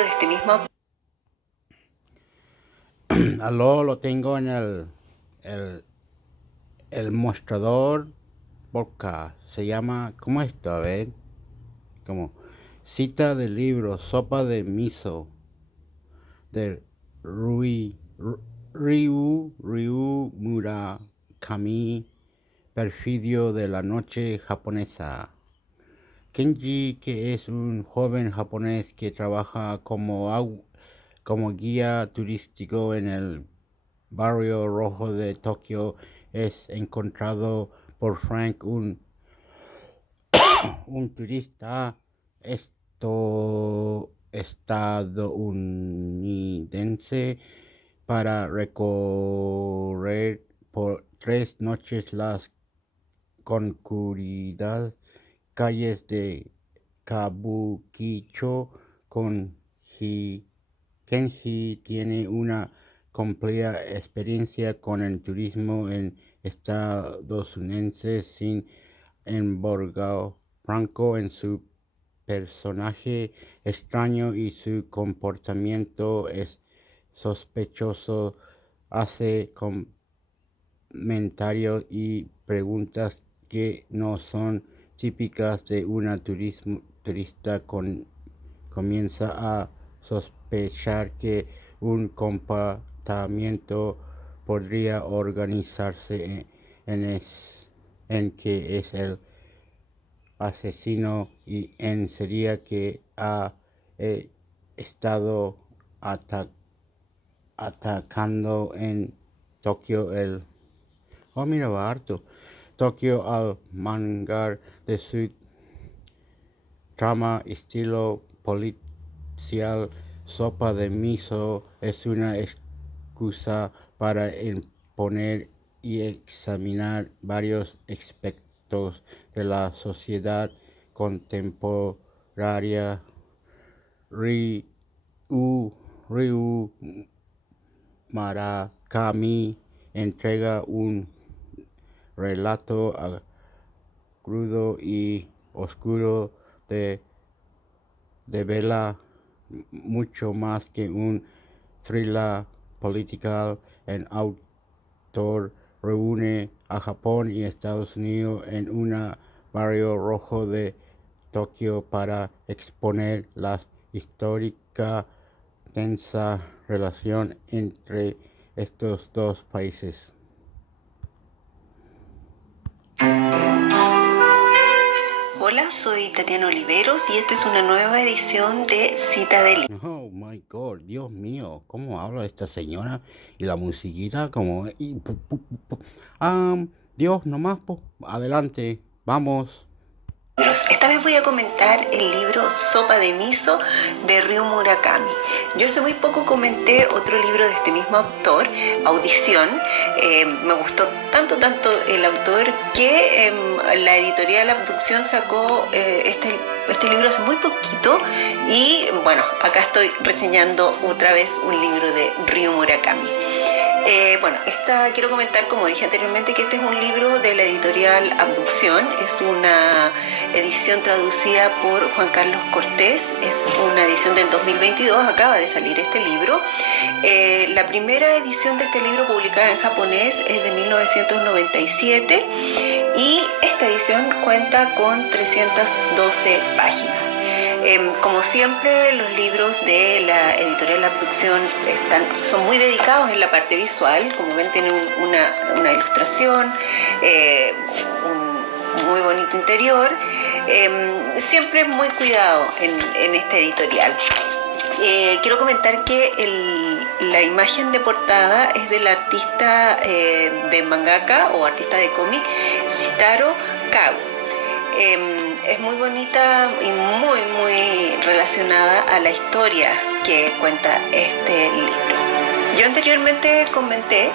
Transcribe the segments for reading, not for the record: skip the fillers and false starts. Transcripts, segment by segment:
libro de este mismo. Aló, lo tengo en el, el mostrador podcast. Se llama, ¿cómo es esto? A ver, como cita de libro, sopa de miso, de Ryu Murakami, Perfidio de la noche japonesa. Kenji, que es un joven japonés que trabaja como guía turístico en el barrio rojo de Tokio, es encontrado por Frank, un turista estadounidense, para recorrer por 3 noches las concurridas calles de Kabukicho. con Kenji tiene una completa experiencia con el turismo en estadounidense. Sin embargo, Franco, en su personaje extraño y su comportamiento es sospechoso, hace comentarios y preguntas que no son típicas de una turista. Comienza a sospechar que un comportamiento podría organizarse en que es el asesino y en serie que ha estado atacando en Tokio. Mira, va harto. Tokio al mangar de su trama estilo policial. Sopa de miso es una excusa para imponer y examinar varios aspectos de la sociedad contemporánea. Ryu, Ryu Murakami entrega un relato crudo y oscuro. Devela mucho más que un thriller político. El autor reúne a Japón y Estados Unidos en un barrio rojo de Tokio para exponer la histórica tensa relación entre estos dos países. Hola, soy Tatiana Oliveros y esta es una nueva edición de Cita de Libro. Oh my God, Dios mío, cómo habla esta señora y la musiquita como Dios nomás, adelante, vamos. Esta vez voy a comentar el libro Sopa de Miso de Ryu Murakami. Yo hace muy poco comenté otro libro de este mismo autor, Audición. Me gustó tanto el autor que la editorial Abducción sacó este libro hace muy poquito y bueno, acá estoy reseñando otra vez un libro de Ryu Murakami. Quiero comentar, como dije anteriormente, que este es un libro de la editorial Abducción. Es una edición traducida por Juan Carlos Cortés. Es una edición del 2022, acaba de salir este libro. La primera edición de este libro publicada en japonés es de 1997 y esta edición cuenta con 312 páginas. Como siempre, los libros de la editorial Abducción son muy dedicados en la parte visual. Como ven, tienen una ilustración, un muy bonito interior. Siempre muy cuidado en este editorial. Quiero comentar que la imagen de portada es del artista de mangaka o artista de cómic Shitaro Kago. Es muy bonita y muy relacionada a la historia que cuenta este libro. Yo anteriormente comenté,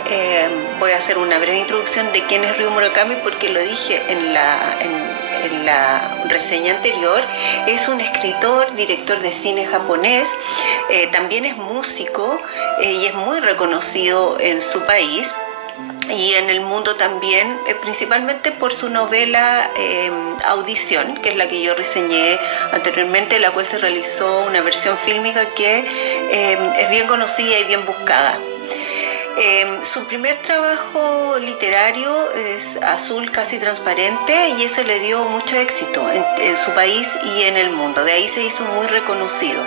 voy a hacer una breve introducción de quién es Ryu Murakami porque lo dije en la reseña anterior. Es un escritor, director de cine japonés, también es músico y es muy reconocido en su país. y en el mundo también, principalmente por su novela Audición, que es la que yo reseñé anteriormente, la cual se realizó una versión fílmica que es bien conocida y bien buscada. Su primer trabajo literario es Azul casi transparente, y eso le dio mucho éxito en su país y en el mundo. De ahí se hizo muy reconocido.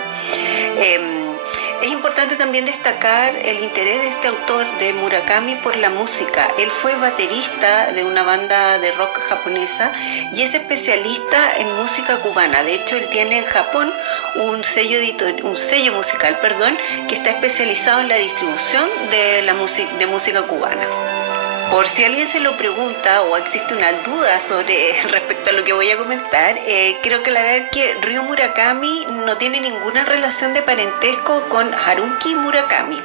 Es importante también destacar el interés de este autor, de Murakami, por la música. Él fue baterista de una banda de rock japonesa y es especialista en música cubana. De hecho, él tiene en Japón un sello musical, que está especializado en la distribución de música cubana. Por si alguien se lo pregunta o existe una duda respecto a lo que voy a comentar, quiero aclarar que Ryo Murakami no tiene ninguna relación de parentesco con Haruki Murakami.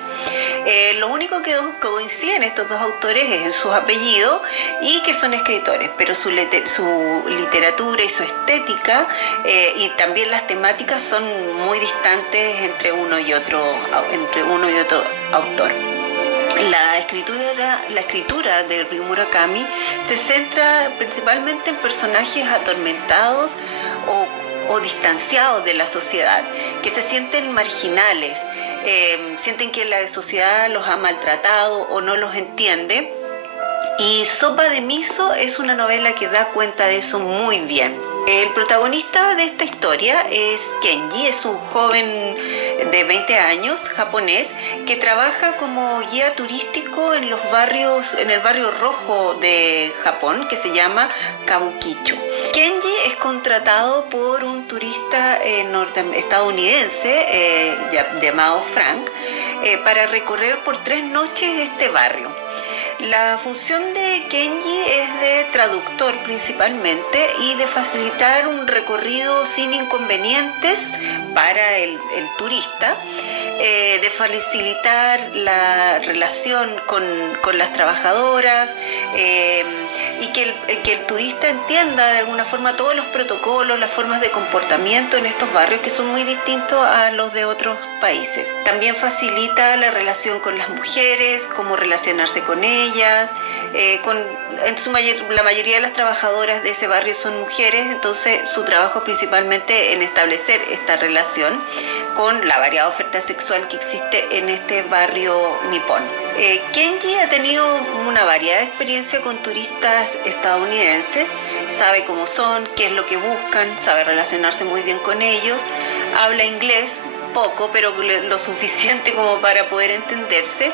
Lo único que coinciden estos dos autores es en sus apellidos y que son escritores, pero su literatura y su estética y también las temáticas son muy distantes entre uno y otro autor. La escritura de Ryo Murakami se centra principalmente en personajes atormentados o distanciados de la sociedad, que se sienten marginales, sienten que la sociedad los ha maltratado o no los entiende. Y Sopa de Miso es una novela que da cuenta de eso muy bien. El protagonista de esta historia es Kenji, es un joven de 20 años, japonés, que trabaja como guía turístico en el barrio rojo de Japón, que se llama Kabukicho. Kenji es contratado por un turista estadounidense llamado Frank para recorrer por 3 noches este barrio. La función de Kenji es de traductor principalmente y de facilitar un recorrido sin inconvenientes para el turista, de facilitar la relación con las trabajadoras y que el turista entienda de alguna forma todos los protocolos, las formas de comportamiento en estos barrios que son muy distintos a los de otros países. También facilita la relación con las mujeres, cómo relacionarse con ellas. La mayoría de las trabajadoras de ese barrio son mujeres, entonces su trabajo es principalmente en establecer esta relación con la variada oferta sexual que existe en este barrio nipón. Kenji ha tenido una variada experiencia con turistas estadounidenses, sabe cómo son, qué es lo que buscan, sabe relacionarse muy bien con ellos, habla inglés, poco, pero lo suficiente como para poder entenderse.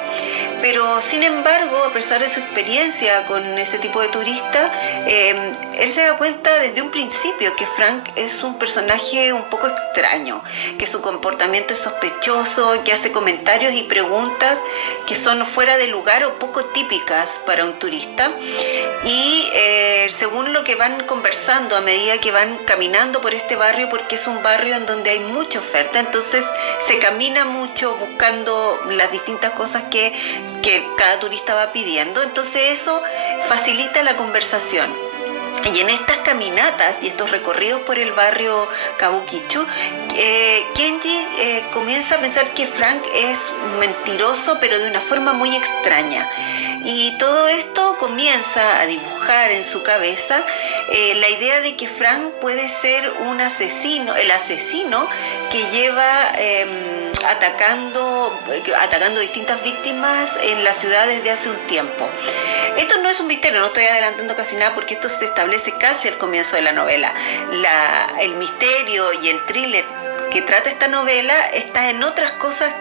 Pero sin embargo, a pesar de su experiencia con ese tipo de turista, él se da cuenta desde un principio que Frank es un personaje un poco extraño, que su comportamiento es sospechoso, que hace comentarios y preguntas que son fuera de lugar o poco típicas para un turista. Y según lo que van conversando a medida que van caminando por este barrio, porque es un barrio en donde hay mucha oferta, entonces se camina mucho buscando las distintas cosas que cada turista va pidiendo, entonces eso facilita la conversación. Y en estas caminatas y estos recorridos por el barrio Kabukicho, Kenji comienza a pensar que Frank es mentiroso, pero de una forma muy extraña. Y todo esto comienza a dibujar en su cabeza la idea de que Frank puede ser el asesino que lleva atacando distintas víctimas en la ciudad desde hace un tiempo. Esto no es un misterio, no estoy adelantando casi nada porque esto se establece casi al comienzo de la novela. El misterio y el thriller que trata esta novela está en otras cosas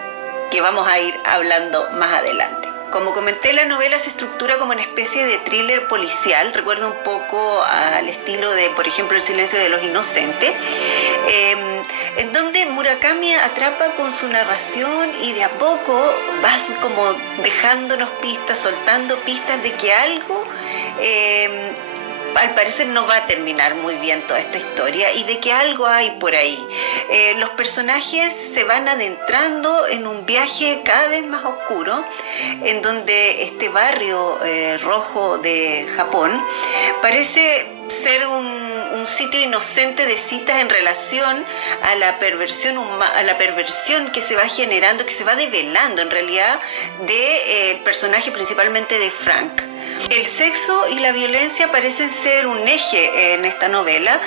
que vamos a ir hablando más adelante. Como comenté, la novela se estructura como una especie de thriller policial, recuerda un poco al estilo de, por ejemplo, El silencio de los inocentes, en donde Murakami atrapa con su narración y de a poco vas como dejándonos pistas, soltando pistas de que algo al parecer no va a terminar muy bien toda esta historia y de que algo hay por ahí. Los personajes se van adentrando en un viaje cada vez más oscuro, en donde este barrio rojo de Japón parece ser un un sitio inocente de citas en relación a la perversión que se va generando, que se va develando en realidad del personaje principalmente de Frank. El sexo y la violencia parecen ser un eje en esta novela,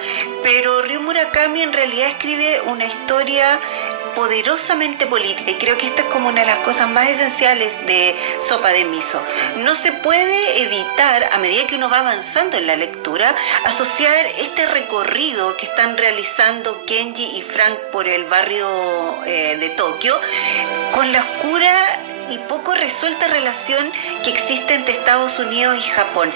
pero Ryo Murakami en realidad escribe una historia poderosamente política, y creo que esta es como una de las cosas más esenciales de Sopa de Miso. No se puede evitar, a medida que uno va avanzando en la lectura, asociar este recorrido que están realizando Kenji y Frank por el barrio de Tokio con la oscura y poco resuelta relación que existe entre Estados Unidos y Japón.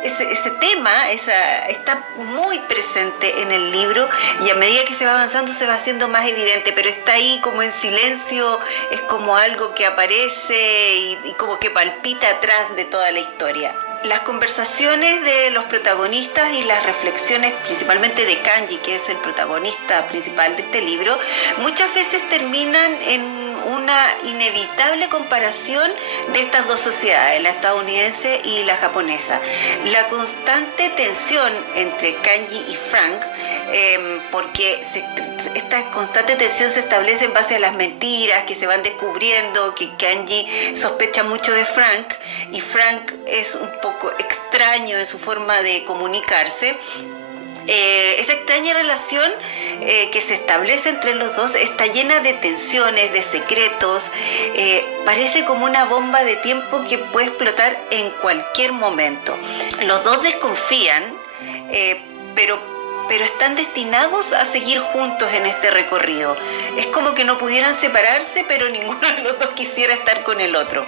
Ese tema está muy presente en el libro, y a medida que se va avanzando se va haciendo más evidente, pero está ahí como en silencio, es como algo que aparece y como que palpita atrás de toda la historia. Las conversaciones de los protagonistas y las reflexiones, principalmente de Kanji, que es el protagonista principal de este libro, muchas veces terminan en una inevitable comparación de estas dos sociedades, la estadounidense y la japonesa. La constante tensión entre Kanji y Frank, porque esta constante tensión se establece en base a las mentiras que se van descubriendo, que Kanji sospecha mucho de Frank, y Frank es un poco extraño en su forma de comunicarse. Esa extraña relación que se establece entre los dos está llena de tensiones, de secretos, parece como una bomba de tiempo que puede explotar en cualquier momento. Los dos desconfían, pero están destinados a seguir juntos en este recorrido. Es como que no pudieran separarse, pero ninguno de los dos quisiera estar con el otro.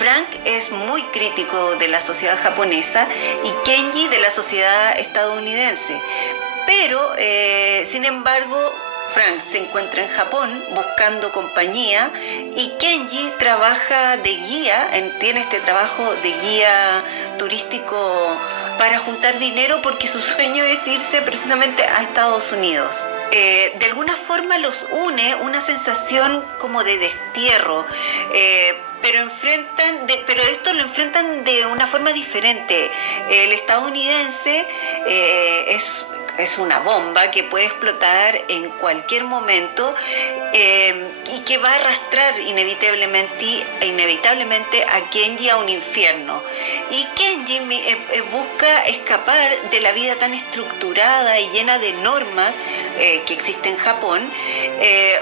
Frank es muy crítico de la sociedad japonesa y Kenji de la sociedad estadounidense, pero sin embargo Frank se encuentra en Japón buscando compañía, y Kenji trabaja de guía, tiene este trabajo de guía turístico para juntar dinero, porque su sueño es irse precisamente a Estados Unidos. De alguna forma los une una sensación como de destierro, pero esto lo enfrentan de una forma diferente. El estadounidense es una bomba que puede explotar en cualquier momento, y que va a arrastrar inevitablemente a Kenji a un infierno. Y Kenji busca escapar de la vida tan estructurada y llena de normas que existe en Japón,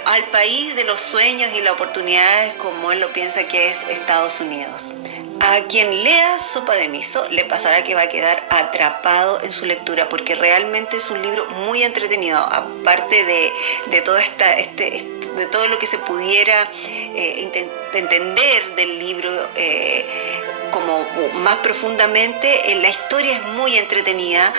al país de los sueños y las oportunidades, como él lo piensa que es Estados Unidos. A quien lea Sopa de Miso le pasará que va a quedar atrapado en su lectura, porque realmente es un libro muy entretenido, aparte de todo lo que se pudiera entender del libro como más profundamente. La historia es muy entretenida.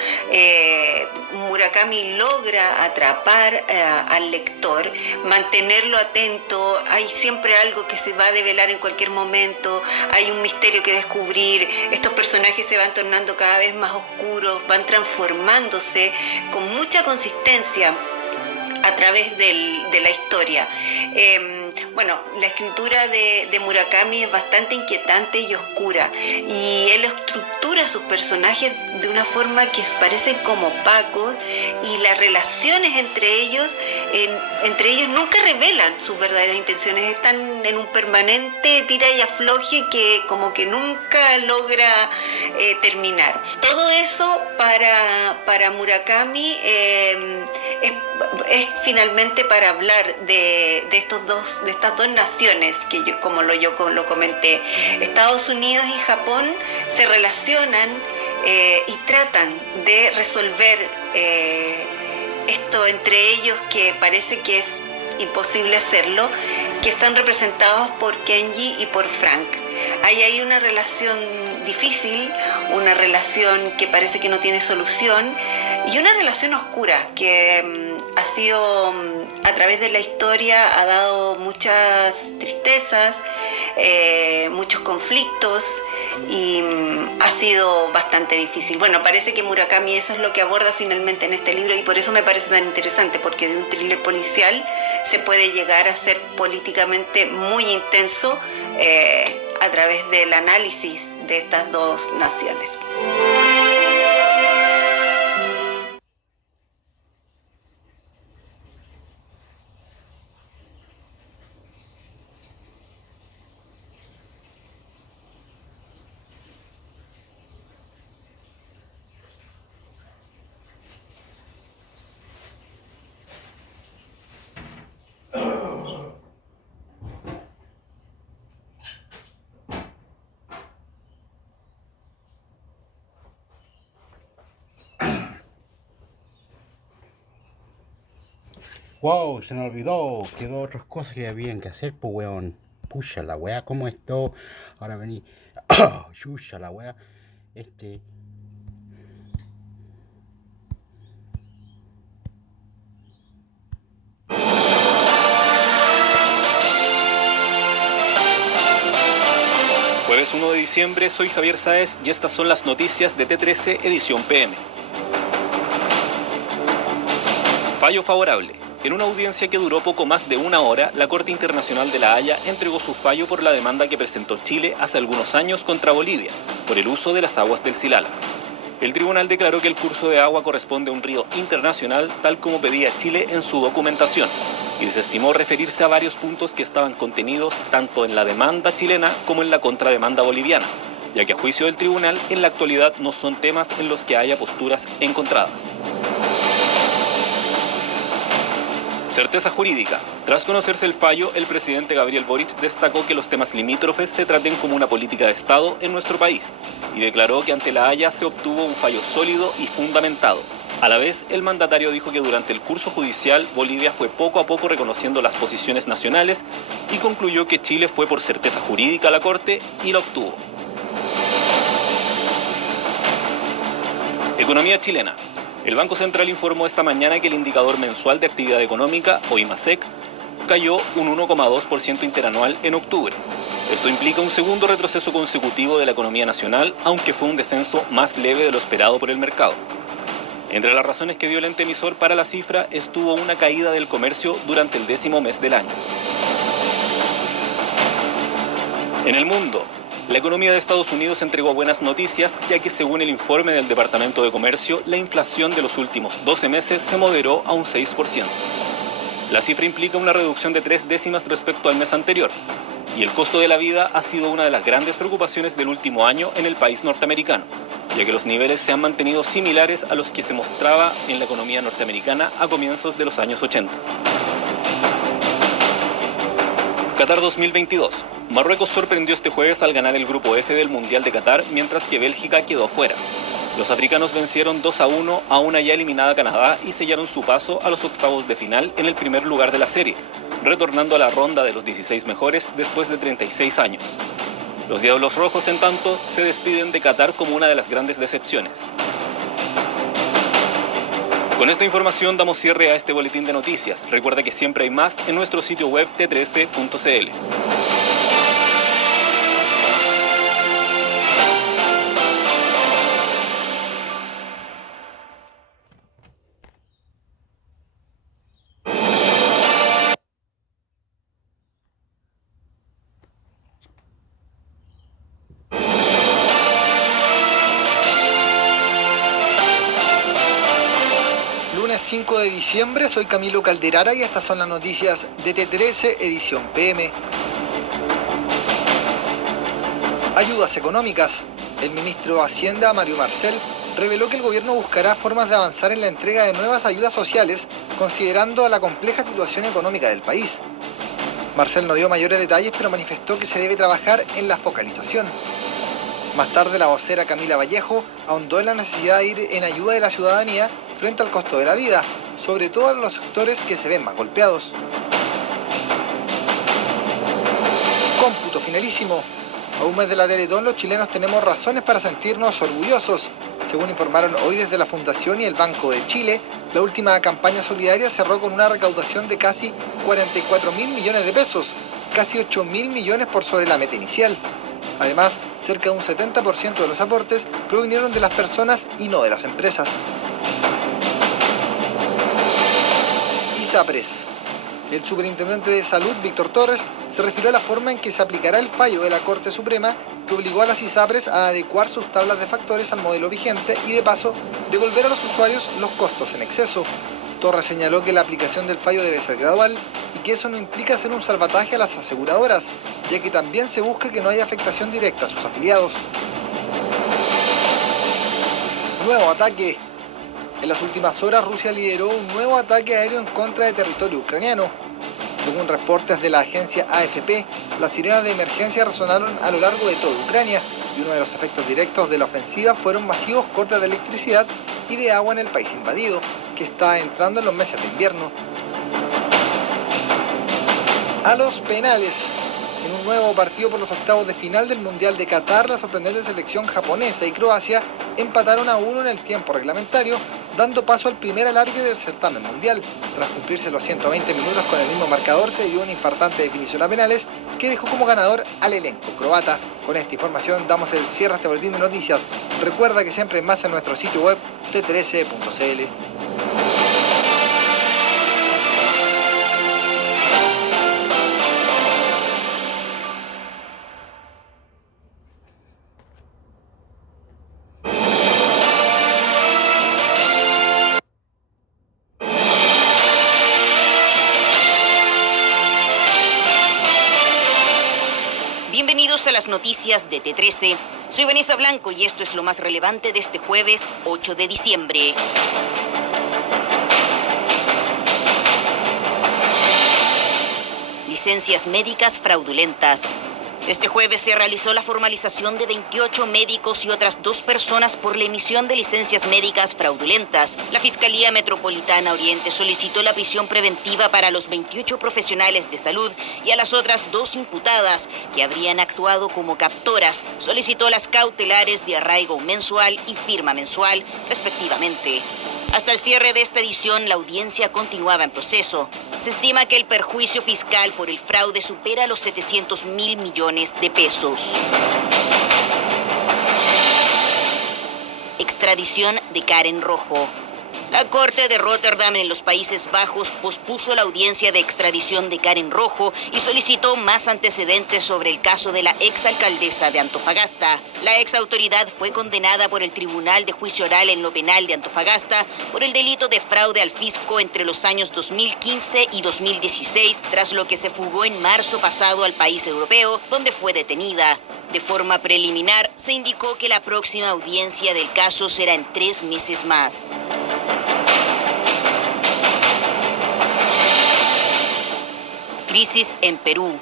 Murakami logra atrapar al lector, mantenerlo atento. Hay siempre algo que se va a develar en cualquier momento, hay un misterio que descubrir. Estos personajes se van tornando cada vez más oscuros, van transformándose con mucha consistencia a través de la historia. Bueno, la escritura de Murakami es bastante inquietante y oscura, y él estructura a sus personajes de una forma que parecen como opacos, y las relaciones entre ellos nunca revelan sus verdaderas intenciones. Están en un permanente tira y afloje que como que nunca logra terminar. Todo eso para Murakami es finalmente para hablar de estas dos naciones que yo lo comenté. Estados Unidos y Japón se relacionan y tratan de resolver esto entre ellos, que parece que es imposible hacerlo, que están representados por Kenji y por Frank. Hay ahí una relación difícil, una relación que parece que no tiene solución, y una relación oscura que ha sido, a través de la historia, ha dado muchas tristezas, muchos conflictos, y ha sido bastante difícil. Bueno, parece que Murakami eso es lo que aborda finalmente en este libro, y por eso me parece tan interesante, porque de un thriller policial se puede llegar a ser políticamente muy intenso a través del análisis de estas dos naciones. Wow, se me olvidó, quedó otras cosas que habían que hacer, pues weón. Pucha la weá, ¿cómo esto? Ahora vení. Chucha la weá. Jueves 1 de diciembre, soy Javier Sáez y estas son las noticias de T13 edición PM. Fallo favorable. En una audiencia que duró poco más de una hora, la Corte Internacional de La Haya entregó su fallo por la demanda que presentó Chile hace algunos años contra Bolivia, por el uso de las aguas del Silala. El tribunal declaró que el curso de agua corresponde a un río internacional, tal como pedía Chile en su documentación, y desestimó referirse a varios puntos que estaban contenidos tanto en la demanda chilena como en la contrademanda boliviana, ya que a juicio del tribunal, en la actualidad no son temas en los que haya posturas encontradas. Certeza jurídica. Tras conocerse el fallo, el presidente Gabriel Boric destacó que los temas limítrofes se traten como una política de Estado en nuestro país y declaró que ante la Haya se obtuvo un fallo sólido y fundamentado. A la vez, el mandatario dijo que durante el curso judicial Bolivia fue poco a poco reconociendo las posiciones nacionales y concluyó que Chile fue por certeza jurídica a la Corte y la obtuvo. Economía chilena. El Banco Central informó esta mañana que el indicador mensual de actividad económica, o IMASEC, cayó un 1,2% interanual en octubre. Esto implica un segundo retroceso consecutivo de la economía nacional, aunque fue un descenso más leve de lo esperado por el mercado. Entre las razones que dio el ente emisor para la cifra estuvo una caída del comercio durante el 10º mes del año. En el mundo, la economía de Estados Unidos entregó buenas noticias, ya que según el informe del Departamento de Comercio, la inflación de los últimos 12 meses se moderó a un 6%. La cifra implica una reducción de 3 décimas respecto al mes anterior, y el costo de la vida ha sido una de las grandes preocupaciones del último año en el país norteamericano, ya que los niveles se han mantenido similares a los que se mostraba en la economía norteamericana a comienzos de los años 80. Qatar 2022. Marruecos sorprendió este jueves al ganar el grupo F del Mundial de Qatar, mientras que Bélgica quedó fuera. Los africanos vencieron 2-1 a una ya eliminada Canadá y sellaron su paso a los octavos de final en el primer lugar de la serie, retornando a la ronda de los 16 mejores después de 36 años. Los Diablos Rojos, en tanto, se despiden de Qatar como una de las grandes decepciones. Con esta información damos cierre a este boletín de noticias. Recuerda que siempre hay más en nuestro sitio web t13.cl. Lunes 5 de diciembre, soy Camilo Calderara y estas son las noticias de T13 edición PM. Ayudas económicas. El ministro de Hacienda, Mario Marcel, reveló que el gobierno buscará formas de avanzar en la entrega de nuevas ayudas sociales, considerando la compleja situación económica del país. Marcel no dio mayores detalles, pero manifestó que se debe trabajar en la focalización. Más tarde, la vocera Camila Vallejo ahondó en la necesidad de ir en ayuda de la ciudadanía frente al costo de la vida, sobre todo en los sectores que se ven más golpeados. Cómputo finalísimo. A un mes de la Teletón, los chilenos tenemos razones para sentirnos orgullosos. Según informaron hoy desde la Fundación y el Banco de Chile, la última campaña solidaria cerró con una recaudación de casi 44.000 millones de pesos, casi 8.000 millones por sobre la meta inicial. Además, cerca de un 70% de los aportes provinieron de las personas y no de las empresas. ISAPRES. El superintendente de Salud, Víctor Torres, se refirió a la forma en que se aplicará el fallo de la Corte Suprema que obligó a las ISAPRES a adecuar sus tablas de factores al modelo vigente y, de paso, devolver a los usuarios los costos en exceso. Torres señaló que la aplicación del fallo debe ser gradual y que eso no implica hacer un salvataje a las aseguradoras, ya que también se busca que no haya afectación directa a sus afiliados. Nuevo ataque. En las últimas horas, Rusia lideró un nuevo ataque aéreo en contra de territorio ucraniano. Según reportes de la agencia AFP, las sirenas de emergencia resonaron a lo largo de toda Ucrania y uno de los efectos directos de la ofensiva fueron masivos cortes de electricidad y de agua en el país invadido, que está entrando en los meses de invierno. A los penales. En un nuevo partido por los octavos de final del Mundial de Qatar, la sorprendente selección japonesa y Croacia empataron a 1 en el tiempo reglamentario, dando paso al primer alargue del certamen mundial. Tras cumplirse los 120 minutos con el mismo marcador, se dio una infartante definición a penales que dejó como ganador al elenco croata. Con esta información damos el cierre a este boletín de noticias. Recuerda que siempre hay más en nuestro sitio web t13.cl. Bienvenidos a las noticias de T13. Soy Vanessa Blanco y esto es lo más relevante de este jueves 8 de diciembre. Licencias médicas fraudulentas. Este jueves se realizó la formalización de 28 médicos y otras 2 personas por la emisión de licencias médicas fraudulentas. La Fiscalía Metropolitana Oriente solicitó la prisión preventiva para los 28 profesionales de salud y a las otras 2 imputadas que habrían actuado como captoras. Solicitó las cautelares de arraigo mensual y firma mensual, respectivamente. Hasta el cierre de esta edición, la audiencia continuaba en proceso. Se estima que el perjuicio fiscal por el fraude supera los 700.000 millones de pesos. Extradición de Karen Rojo. La Corte de Rotterdam en los Países Bajos pospuso la audiencia de extradición de Karen Rojo y solicitó más antecedentes sobre el caso de la exalcaldesa de Antofagasta. La exautoridad fue condenada por el Tribunal de Juicio Oral en lo Penal de Antofagasta por el delito de fraude al fisco entre los años 2015 y 2016, tras lo que se fugó en marzo pasado al país europeo, donde fue detenida. De forma preliminar, se indicó que la próxima audiencia del caso será en 3 meses más. Crisis en Perú.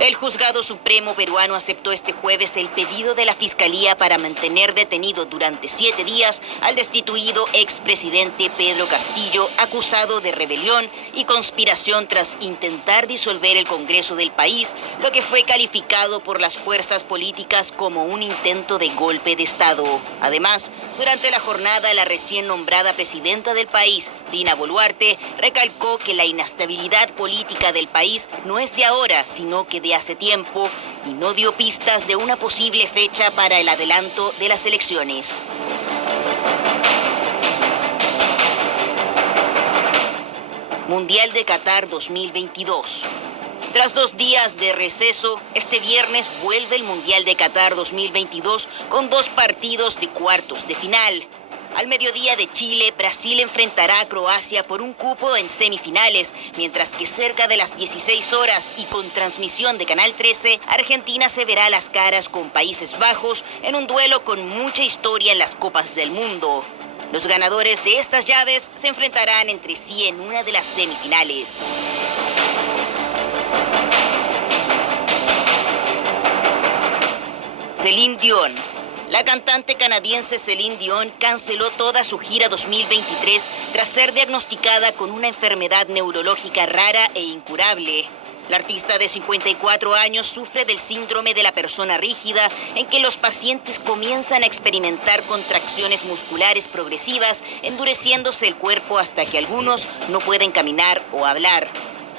El Juzgado Supremo peruano aceptó este jueves el pedido de la Fiscalía para mantener detenido durante 7 días al destituido expresidente Pedro Castillo, acusado de rebelión y conspiración tras intentar disolver el Congreso del país, lo que fue calificado por las fuerzas políticas como un intento de golpe de Estado. Además, durante la jornada, la recién nombrada presidenta del país, Dina Boluarte, recalcó que la inestabilidad política del país no es de ahora, sino que de hace tiempo, y no dio pistas de una posible fecha para el adelanto de las elecciones. Mundial de Qatar 2022. Tras 2 días de receso, este viernes vuelve el Mundial de Qatar 2022 con 2 partidos de cuartos de final. Al mediodía de Chile, Brasil enfrentará a Croacia por un cupo en semifinales, mientras que cerca de las 16 horas y con transmisión de Canal 13, Argentina se verá las caras con Países Bajos en un duelo con mucha historia en las Copas del Mundo. Los ganadores de estas llaves se enfrentarán entre sí en una de las semifinales. Celine Dion. La cantante canadiense Celine Dion canceló toda su gira 2023 tras ser diagnosticada con una enfermedad neurológica rara e incurable. La artista de 54 años sufre del síndrome de la persona rígida, en que los pacientes comienzan a experimentar contracciones musculares progresivas, endureciéndose el cuerpo hasta que algunos no pueden caminar o hablar.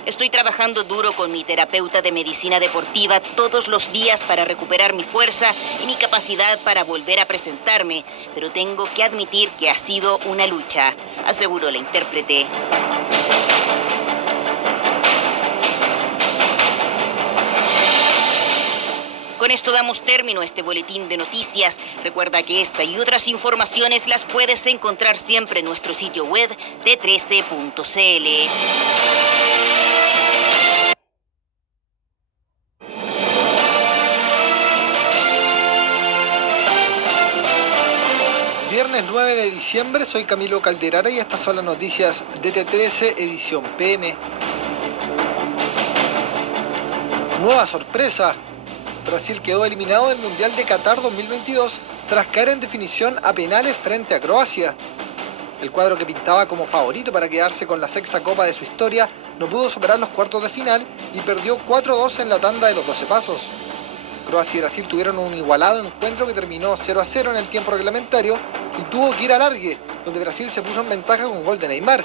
Estoy trabajando duro con mi terapeuta de medicina deportiva todos los días para recuperar mi fuerza y mi capacidad para volver a presentarme, pero tengo que admitir que ha sido una lucha, aseguró la intérprete. Con esto damos término a este boletín de noticias. Recuerda que esta y otras informaciones las puedes encontrar siempre en nuestro sitio web t13.cl. Viernes 9 de diciembre, soy Camilo Calderara y estas son las noticias de T13 edición PM. Nueva sorpresa. Brasil quedó eliminado del Mundial de Qatar 2022 tras caer en definición a penales frente a Croacia. El cuadro que pintaba como favorito para quedarse con la sexta copa de su historia no pudo superar los cuartos de final y perdió 4-2 en la tanda de los 12 pasos. Croacia y Brasil tuvieron un igualado encuentro que terminó 0-0 en el tiempo reglamentario y tuvo que ir a alargue, donde Brasil se puso en ventaja con gol de Neymar.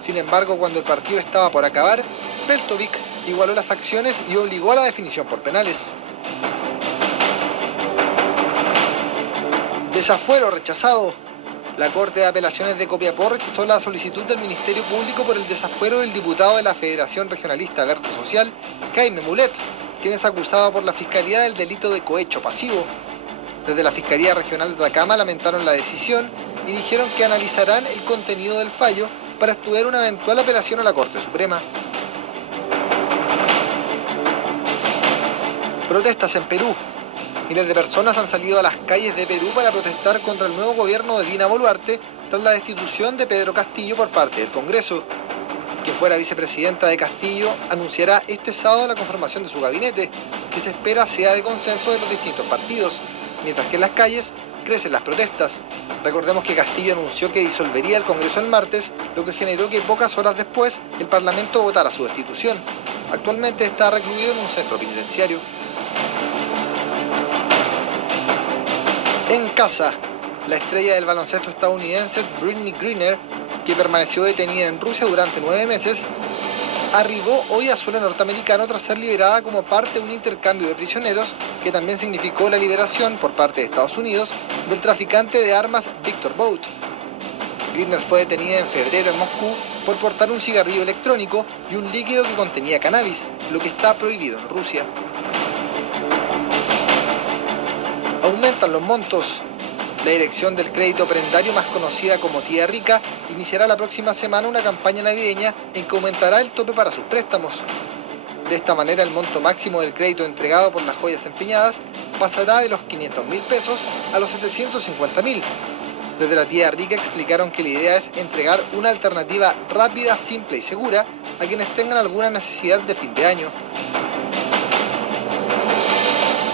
Sin embargo, cuando el partido estaba por acabar, Peltovic igualó las acciones y obligó a la definición por penales. Desafuero rechazado. La Corte de Apelaciones de Copiapó rechazó la solicitud del Ministerio Público por el desafuero del diputado de la Federación Regionalista Verde Social, Jaime Mulet, quien es acusado por la Fiscalía del delito de cohecho pasivo. Desde la Fiscalía Regional de Atacama lamentaron la decisión y dijeron que analizarán el contenido del fallo para estudiar una eventual apelación a la Corte Suprema. Protestas en Perú. Miles de personas han salido a las calles de Perú para protestar contra el nuevo gobierno de Dina Boluarte tras la destitución de Pedro Castillo por parte del Congreso. Quien fuera vicepresidenta de Castillo anunciará este sábado la conformación de su gabinete, que se espera sea de consenso de los distintos partidos, mientras que en las calles crecen las protestas. Recordemos que Castillo anunció que disolvería el Congreso el martes, lo que generó que pocas horas después el Parlamento votara su destitución. Actualmente está recluido en un centro penitenciario. En casa, la estrella del baloncesto estadounidense Brittney Griner, que permaneció detenida en Rusia durante 9 meses, arribó hoy a suelo norteamericano tras ser liberada como parte de un intercambio de prisioneros que también significó la liberación por parte de Estados Unidos del traficante de armas Victor Bout. Griner fue detenida en febrero en Moscú por portar un cigarrillo electrónico y un líquido que contenía cannabis, lo que está prohibido en Rusia. Aumentan los montos. La Dirección del Crédito Prendario, más conocida como Tía Rica, iniciará la próxima semana una campaña navideña en que aumentará el tope para sus préstamos. De esta manera, el monto máximo del crédito entregado por las joyas empeñadas pasará de los 500.000 pesos a los 750.000. Desde la Tía Rica explicaron que la idea es entregar una alternativa rápida, simple y segura a quienes tengan alguna necesidad de fin de año.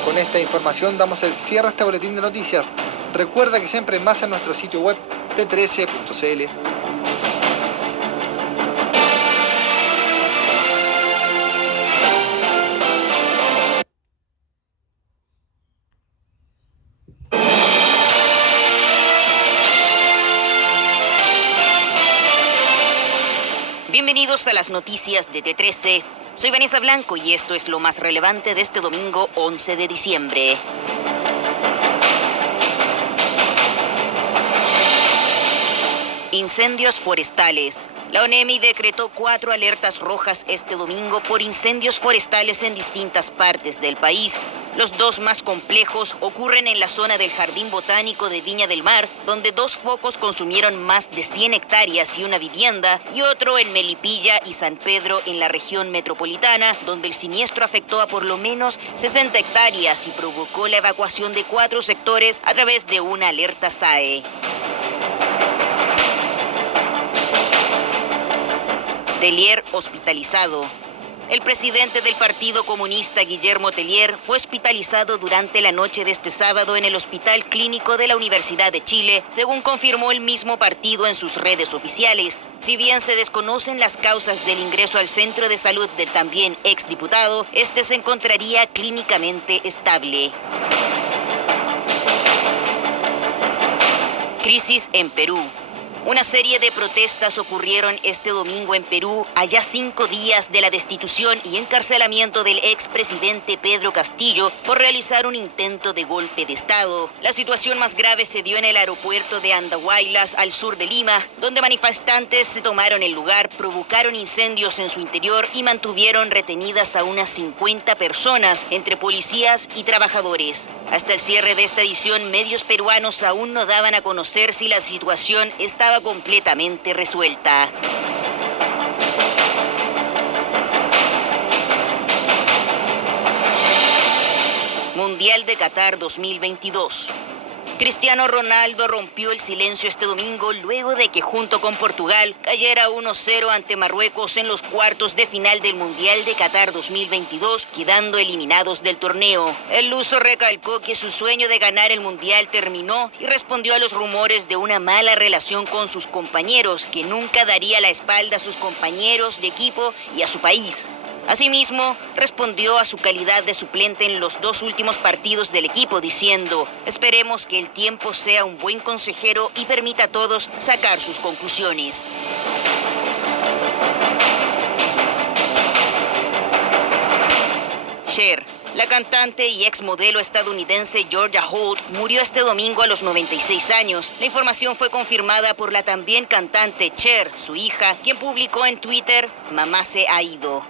Con esta información damos el cierre a este boletín de noticias. Recuerda que siempre hay más en nuestro sitio web t13.cl. Bienvenidos a las noticias de T13. Soy Vanessa Blanco y esto es lo más relevante de este domingo 11 de diciembre. Incendios forestales. La ONEMI decretó 4 alertas rojas este domingo por incendios forestales en distintas partes del país. Los 2 más complejos ocurren en la zona del Jardín Botánico de Viña del Mar, donde 2 focos consumieron más de 100 hectáreas y una vivienda, y otro en Melipilla y San Pedro en la región metropolitana, donde el siniestro afectó a por lo menos 60 hectáreas y provocó la evacuación de 4 sectores a través de una alerta SAE. Tellier hospitalizado. El presidente del Partido Comunista, Guillermo Tellier, fue hospitalizado durante la noche de este sábado en el Hospital Clínico de la Universidad de Chile, según confirmó el mismo partido en sus redes oficiales. Si bien se desconocen las causas del ingreso al centro de salud del también exdiputado, este se encontraría clínicamente estable. Crisis en Perú. Una serie de protestas ocurrieron este domingo en Perú, a ya 5 días de la destitución y encarcelamiento del expresidente Pedro Castillo por realizar un intento de golpe de Estado. La situación más grave se dio en el aeropuerto de Andahuaylas, al sur de Lima, donde manifestantes se tomaron el lugar, provocaron incendios en su interior y mantuvieron retenidas a unas 50 personas, entre policías y trabajadores. Hasta el cierre de esta edición, medios peruanos aún no daban a conocer si la situación estaba completamente resuelta. Mundial de Qatar 2022. Cristiano Ronaldo rompió el silencio este domingo luego de que junto con Portugal cayera 1-0 ante Marruecos en los cuartos de final del Mundial de Qatar 2022, quedando eliminados del torneo. El luso recalcó que su sueño de ganar el Mundial terminó y respondió a los rumores de una mala relación con sus compañeros, que nunca daría la espalda a sus compañeros de equipo y a su país. Asimismo, respondió a su calidad de suplente en los 2 últimos partidos del equipo, diciendo: esperemos que el tiempo sea un buen consejero y permita a todos sacar sus conclusiones. Cher. La cantante y exmodelo estadounidense Georgia Holt murió este domingo a los 96 años. La información fue confirmada por la también cantante Cher, su hija, quien publicó en Twitter: mamá se ha ido.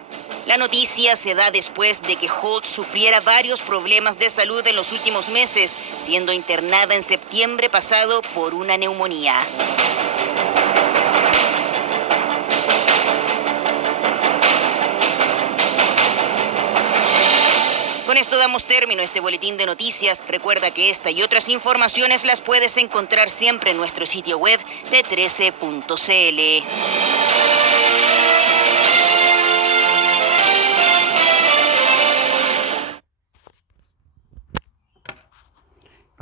La noticia se da después de que Holt sufriera varios problemas de salud en los últimos meses, siendo internada en septiembre pasado por una neumonía. Con esto damos término a este boletín de noticias. Recuerda que esta y otras informaciones las puedes encontrar siempre en nuestro sitio web t13.cl.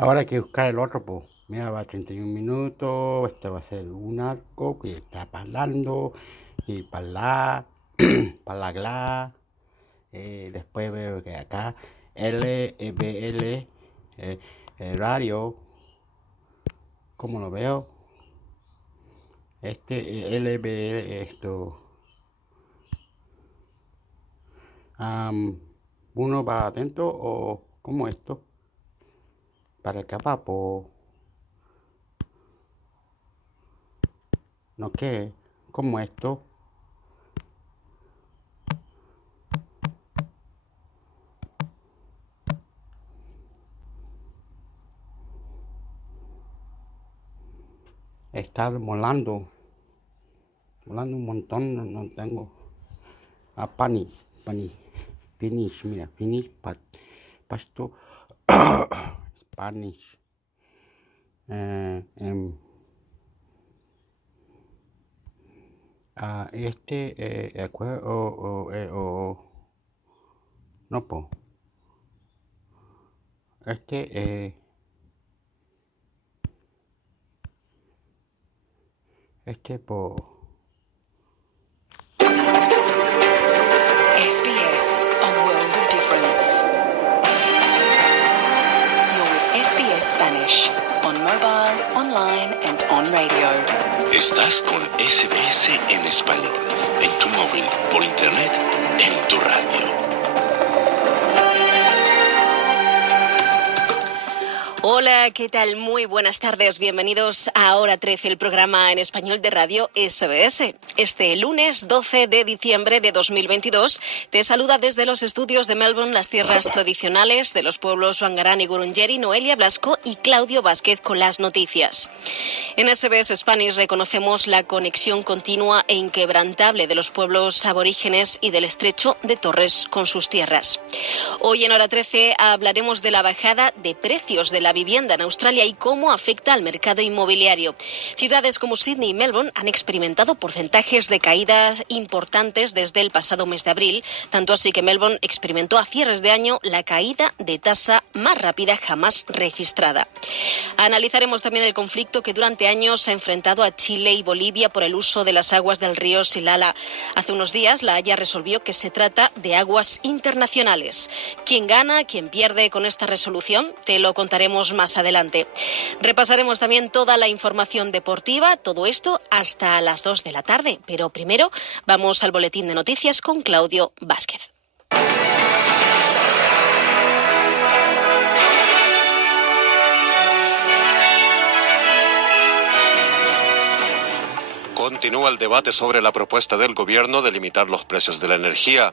Ahora hay que buscar el otro, pues. Mira, va a 31 minutos. Este va a ser un arco que está hablando. Y para la después veo que acá LBL el radio. ¿Cómo lo veo? LBL esto. Uno va atento o como esto. Para acá, papo. No que, como esto. Está volando un montón, no tengo. Finish, mira, finish, pasto. Spanish. No, po. Po. SBS, a world of difference. You're with SBS Spanish, on mobile, online and on radio. Estás con SBS en español, en tu móvil, por internet, en tu radio. Hola, ¿qué tal? Muy buenas tardes. Bienvenidos a Hora 13, el programa en español de radio SBS. Este lunes 12 de diciembre de 2022 te saluda desde los estudios de Melbourne, las tierras tradicionales de los pueblos Whangarán y Gurungeri, Noelia Blasco y Claudio Vázquez con las noticias. En SBS Spanish reconocemos la conexión continua e inquebrantable de los pueblos aborígenes y del estrecho de Torres con sus tierras. Hoy en Hora 13 hablaremos de la bajada de precios de la vivienda en Australia y cómo afecta al mercado inmobiliario. Ciudades como Sydney y Melbourne han experimentado porcentajes de caídas importantes desde el pasado mes de abril, tanto así que Melbourne experimentó a cierres de año la caída de tasa más rápida jamás registrada. Analizaremos también el conflicto que durante años ha enfrentado a Chile y Bolivia por el uso de las aguas del río Silala. Hace unos días La Haya resolvió que se trata de aguas internacionales. ¿Quién gana, quién pierde con esta resolución? Te lo contaremos más adelante. Repasaremos también toda la información deportiva, todo esto hasta las 2 de la tarde. Pero primero vamos al boletín de noticias con Claudio Vázquez. Continúa el debate sobre la propuesta del gobierno de limitar los precios de la energía.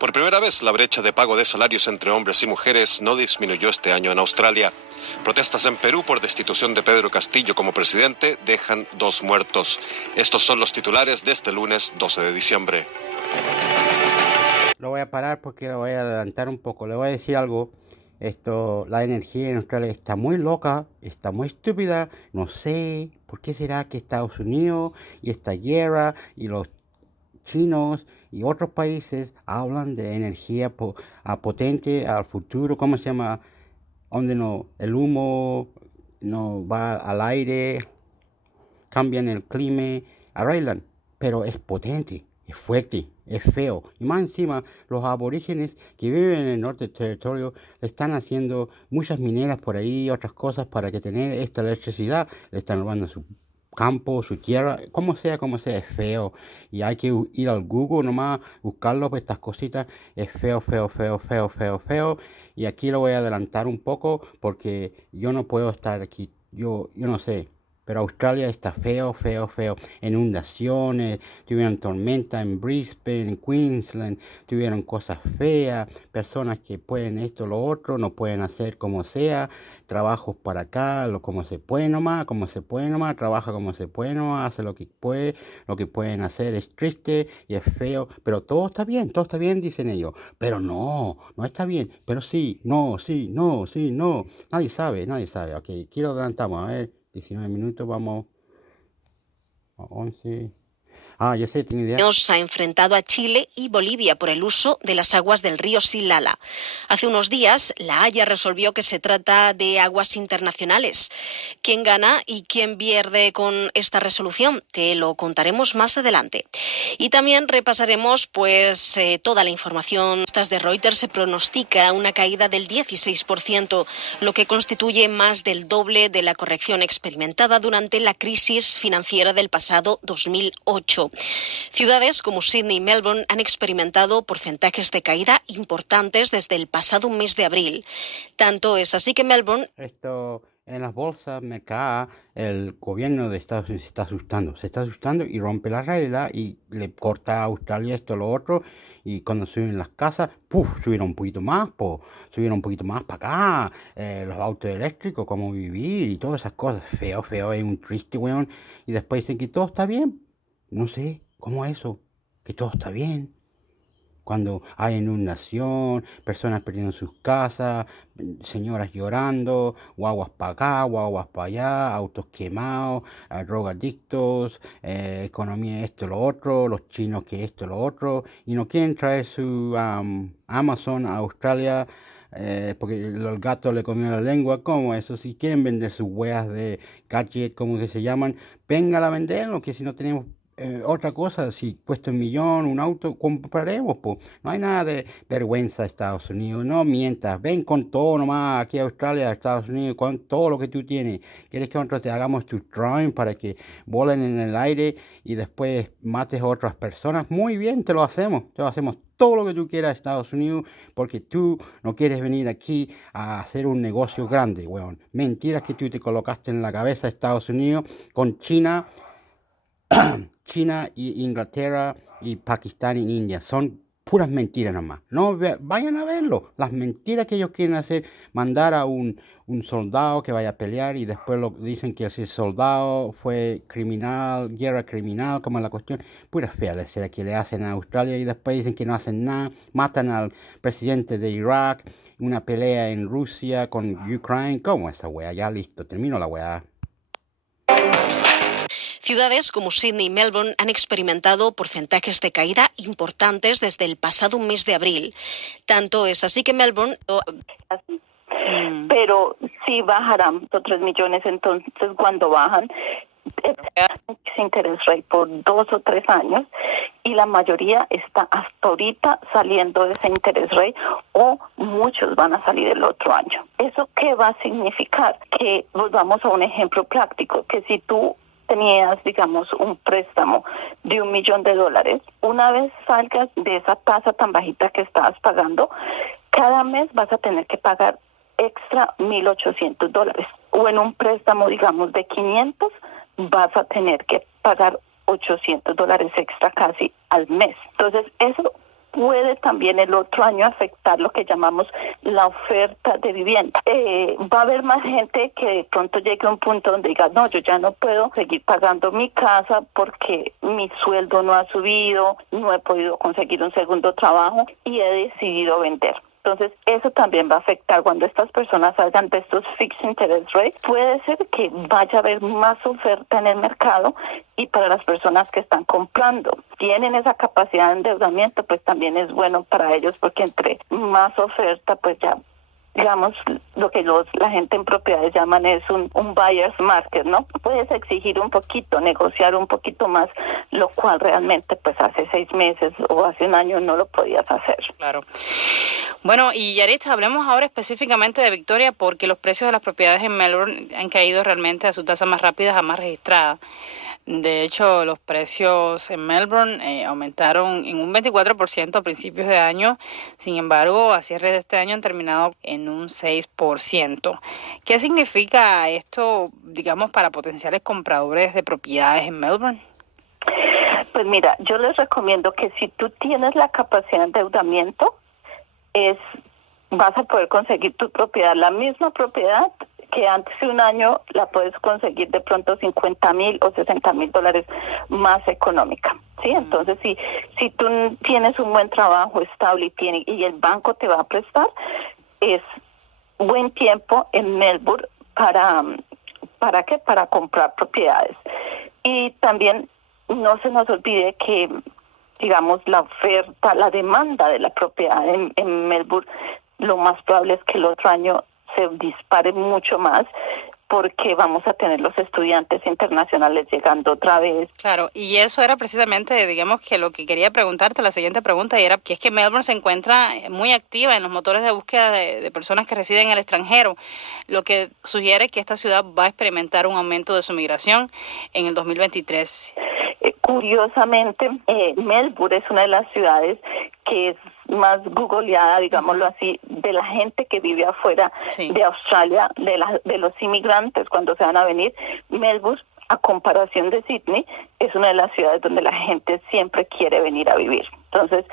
Por primera vez, la brecha de pago de salarios entre hombres y mujeres no disminuyó este año en Australia. Protestas en Perú por destitución de Pedro Castillo como presidente dejan 2 muertos. Estos son los titulares de este lunes 12 de diciembre. Lo voy a parar porque lo voy a adelantar un poco. Le voy a decir algo. La energía en Australia está muy loca, está muy estúpida. No sé por qué será que Estados Unidos y esta guerra y los chinos y otros países hablan de energía potente al futuro. ¿Cómo se llama? Donde no, el humo no va al aire, cambian el clima, arreglan, pero es potente, es fuerte, es feo. Y más encima, los aborígenes que viven en el norte del territorio le están haciendo muchas mineras por ahí, otras cosas para que tener esta electricidad. Le están robando su campo, su tierra, como sea, es feo. Y hay que ir al Google nomás, buscarlo, pues estas cositas. Es feo, feo, feo, feo, feo, feo. Y aquí lo voy a adelantar un poco porque yo no puedo estar aquí. Yo no sé. Pero Australia está feo, feo, feo. Inundaciones, tuvieron tormenta en Brisbane, en Queensland, tuvieron cosas feas, personas que pueden esto, lo otro, no pueden hacer como sea, trabajos para acá, como se puede nomás, trabaja como se puede nomás, hace lo que pueden hacer es triste y es feo, pero todo está bien, dicen ellos. Pero no está bien, pero sí, no. Nadie sabe. Ok, aquí lo adelantamos, a ver. 19 minutos, vamos a 11. Ya sé, tengo idea. Se ha enfrentado a Chile y Bolivia por el uso de las aguas del río Silala. Hace unos días, La Haya resolvió que se trata de aguas internacionales. ¿Quién gana y quién pierde con esta resolución? Te lo contaremos más adelante. Y también repasaremos toda la información. De Reuters se pronostica una caída del 16%, lo que constituye más del doble de la corrección experimentada durante la crisis financiera del pasado 2008. Ciudades como Sydney y Melbourne han experimentado porcentajes de caída importantes desde el pasado mes de abril. Tanto es así que Melbourne... En las bolsas, mercado, el gobierno de Estados Unidos se está asustando y rompe la regla y le corta a Australia esto, lo otro, y cuando suben las casas, subieron un poquito más para acá, los autos eléctricos, cómo vivir y todas esas cosas, feo, es un triste, weón, y después dicen que todo está bien. No sé, ¿cómo eso? Que todo está bien. Cuando hay inundación, personas perdiendo sus casas, señoras llorando, guaguas para acá, guaguas para allá, autos quemados, drogadictos, economía esto, lo otro, los chinos que esto, lo otro, y no quieren traer su Amazon a Australia porque el gato le comió la lengua. ¿Cómo eso? Si quieren vender sus weas de gadget, como que se llaman, vengan a venderlo, que si no tenemos otra cosa, si cuesta $1.000.000 un auto, compraremos, pues. No hay nada de vergüenza Estados Unidos, no mientas, ven con todo nomás aquí a Australia, a Estados Unidos, con todo lo que tú tienes. ¿Quieres que nosotros te hagamos tu drone para que volen en el aire y después mates a otras personas? Muy bien, te lo hacemos todo lo que tú quieras a Estados Unidos, porque tú no quieres venir aquí a hacer un negocio grande, weón. Mentiras que tú te colocaste en la cabeza Estados Unidos con China y Inglaterra y Pakistán y India. Son puras mentiras nomás. No vayan a verlo. Las mentiras que ellos quieren hacer, mandar a un soldado que vaya a pelear y después dicen que ese soldado fue criminal, guerra criminal, como es la cuestión. Puras feas que le hacen a Australia y después dicen que no hacen nada. Matan al presidente de Irak, una pelea en Rusia con Ucrania. ¿Cómo esa wea? Ya listo, termino la wea. Ciudades como Sydney y Melbourne han experimentado porcentajes de caída importantes desde el pasado mes de abril. Tanto es así que Melbourne... Pero sí bajarán los 3 millones, entonces cuando bajan, ese interés rate por 2 o 3 años y la mayoría está hasta ahorita saliendo de ese interés rate o muchos van a salir el otro año. ¿Eso qué va a significar? Que volvamos a un ejemplo práctico, que si tú tenías, digamos, un préstamo de $1 millón, una vez salgas de esa tasa tan bajita que estabas pagando, cada mes vas a tener que pagar extra $1,800. O en un préstamo, digamos, de 500, vas a tener que pagar $800 extra casi al mes. Entonces, eso puede también el otro año afectar lo que llamamos la oferta de vivienda. Va a haber más gente que de pronto llegue a un punto donde diga, no, yo ya no puedo seguir pagando mi casa porque mi sueldo no ha subido, no he podido conseguir un segundo trabajo y he decidido vender. Entonces, eso también va a afectar cuando estas personas salgan de estos fixed interest rates. Puede ser que vaya a haber más oferta en el mercado y para las personas que están comprando, tienen esa capacidad de endeudamiento, pues también es bueno para ellos porque entre más oferta, pues ya, digamos, lo que la gente en propiedades llaman es un buyer's market, ¿no? Puedes exigir un poquito, negociar un poquito más, lo cual realmente pues hace 6 meses o hace un año no lo podías hacer. Claro. Bueno, y Yaritza, hablemos ahora específicamente de Victoria porque los precios de las propiedades en Melbourne han caído realmente a su tasa más rápida jamás registrada. De hecho, los precios en Melbourne aumentaron en un 24% a principios de año. Sin embargo, a cierre de este año han terminado en un 6%. ¿Qué significa esto, digamos, para potenciales compradores de propiedades en Melbourne? Pues mira, yo les recomiendo que si tú tienes la capacidad de endeudamiento, vas a poder conseguir tu propiedad, la misma propiedad que antes de un año la puedes conseguir de pronto $50,000 o $60,000 más económica, ¿sí? Entonces, si tú tienes un buen trabajo estable y el banco te va a prestar, es buen tiempo en Melbourne ¿para qué? Para comprar propiedades. Y también no se nos olvide que, digamos, la oferta, la demanda de la propiedad en Melbourne, lo más probable es que el otro año se dispare mucho más porque vamos a tener los estudiantes internacionales llegando otra vez. Claro, y eso era precisamente, digamos, que lo que quería preguntarte, la siguiente pregunta, y era que es que Melbourne se encuentra muy activa en los motores de búsqueda de personas que residen en el extranjero, lo que sugiere que esta ciudad va a experimentar un aumento de su migración en el 2023. Curiosamente, Melbourne es una de las ciudades que es más googleada, digámoslo así, de la gente que vive afuera de Australia, de los inmigrantes cuando se van a venir. Melbourne, a comparación de Sydney, es una de las ciudades donde la gente siempre quiere venir a vivir. Entonces,